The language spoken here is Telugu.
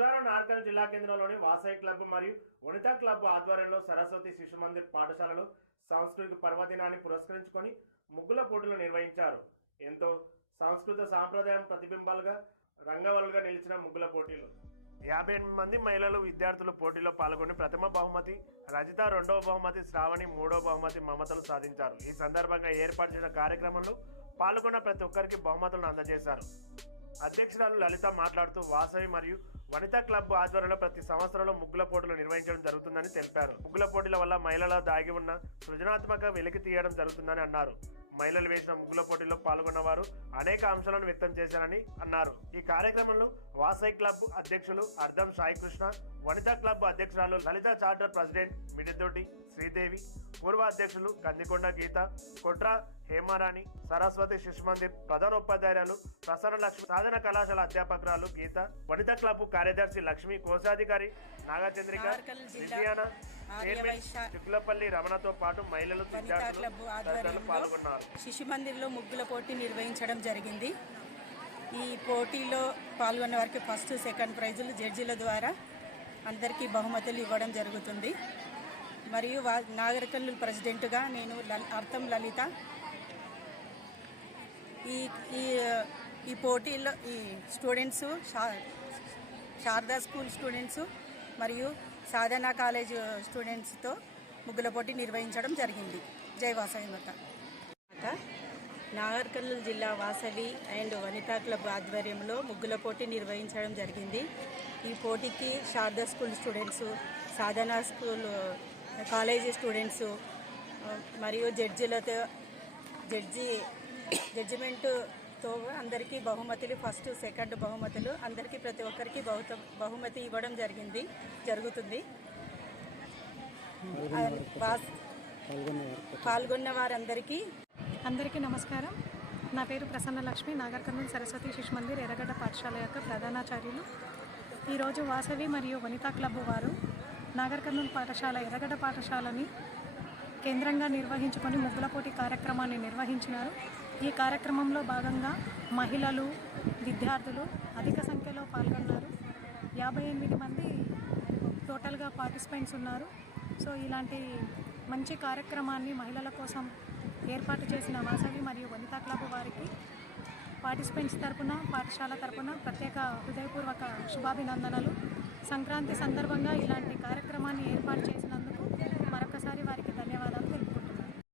శుక్రవారం నార్కల్ జిల్లా కేంద్రంలోని వాసాయి క్లబ్ మరియు వనితా క్లబ్ ఆధ్వర్యంలో సరస్వతి శిశు మందిర్ పాఠశాలలో సాంస్కృతిక పర్వదినాన్ని పురస్కరించుకొని ముగ్గుల పోటీలు నిర్వహించారు. ఎంతో సంస్కృత సాంప్రదాయం ప్రతిబింబాలుగా రంగవల్లుగా నిలిచిన ముగ్గుల పోటీలు. యాభై ఎనిమిది మంది మహిళలు విద్యార్థులు పోటీలో పాల్గొని ప్రథమ బహుమతి రజిత రెండవ బహుమతి శ్రావణి మూడవ బహుమతి మమతలు సాధించారు. ఈ సందర్భంగా ఏర్పాటు చేసిన కార్యక్రమంలో పాల్గొన్న ప్రతి ఒక్కరికి బహుమతులను అందజేశారు. అధ్యక్షురాలు లలిత మాట్లాడుతూ వాసవి మరియు వనితా క్లబ్ ఆధ్వర్యంలో ప్రతి సంవత్సరంలో ముగ్గుల పోటీలు నిర్వహించడం జరుగుతుందని తెలిపారు. ముగ్గుల పోటీల వల్ల మహిళల దాగి ఉన్న సృజనాత్మక వెలికి తీయడం జరుగుతుందని అన్నారు. మహిళలు వేసిన ముగ్గుల పోటీల్లో పాల్గొన్న వారు అనేక అంశాలను వ్యక్తం చేశారని అన్నారు. ఈ కార్యక్రమంలో వాసవి క్లబ్ అధ్యక్షులు అర్ధం సాయికృష్ణ వనితా క్లబ్ అధ్యక్షురాలు లలిత చార్టర్ ప్రెసిడెంట్ మిడితోటి శ్రీదేవి పూర్వ అధ్యక్షులు కందికొండ గీత కొట్ర హేమారాణి సరస్వతి శిశు మందిర్ ప్రధానోపాధ్యాయురాలు ప్రసన్న లక్ష్మి సాధన కళాశాల అధ్యాపకురాలు గీత వనితా క్లబ్ కార్యదర్శి లక్ష్మి కోశాధికారి నాగచంద్రిక జిల్లా చుక్లపల్లి రమణతో పాటు మహిళలు క్లబ్ ఆధ్వర్యంలో శిశు మందిర్లో ముగ్గుల పోటీ నిర్వహించడం జరిగింది. ఈ పోటీలో పాల్గొన్న వారికి ఫస్ట్ సెకండ్ ప్రైజులు జడ్జిల ద్వారా అందరికీ బహుమతులు ఇవ్వడం జరుగుతుంది. మరియు వా నాగరికల్లు ప్రెసిడెంట్గా నేను అర్థం లలిత. ఈ ఈ ఈ పోటీల్లో ఈ స్టూడెంట్స్ శారదా స్కూల్ స్టూడెంట్స్ మరియు సాధన కాలేజ్ స్టూడెంట్స్తో ముగ్గుల పోటీ నిర్వహించడం జరిగింది. జై వాసవి మాత. జిల్లా వాసవి అండ్ వనితా క్లబ్ ఆధ్వర్యంలో ముగ్గుల పోటీ నిర్వహించడం జరిగింది. ఈ పోటీకి Sharada school students Sadhana school college students మరియు జడ్జిలతో జడ్జి జడ్జిమెంటు జడ్జిమెంట్తో అందరికీ బహుమతులు ఫస్ట్ సెకండ్ బహుమతులు. అందరికీ ప్రతి ఒక్కరికి బహుత బహుమతి ఇవ్వడం జరిగింది జరుగుతుంది. పాల్గొన్న వారందరికీ అందరికీ నమస్కారం. నా పేరు ప్రసన్న లక్ష్మి నాగర్ కర్నూలు సరస్వతి శిశు మందిర్ ఎర్రగడ్డ పాఠశాల యొక్క ప్రధానాచార్యులు. ఈరోజు వాసవి మరియు వనితా క్లబ్ వారు నాగర్ కర్నూలు పాఠశాల ఎర్రగడ్డ పాఠశాలని కేంద్రంగా నిర్వహించుకొని ముగ్గుల పోటీ కార్యక్రమాన్ని నిర్వహించినారు. ఈ కార్యక్రమంలో భాగంగా మహిళలు విద్యార్థులు అధిక సంఖ్యలో పాల్గొన్నారు. యాభై ఎనిమిది మంది టోటల్గా పార్టిసిపెంట్స్ ఉన్నారు. సో ఇలాంటి మంచి కార్యక్రమాన్ని మహిళల కోసం ఏర్పాటు చేసిన వాసవి మరియు వనితా క్లబ్ వారికి పార్టిసిపెంట్స్ తరపున పాఠశాల తరపున ప్రత్యేక హృదయపూర్వక శుభాభినందనలు. సంక్రాంతి సందర్భంగా ఇలాంటి కార్యక్రమాన్ని ఏర్పాటు చేసినందుకు మరొకసారి వారికి ధన్యవాదాలు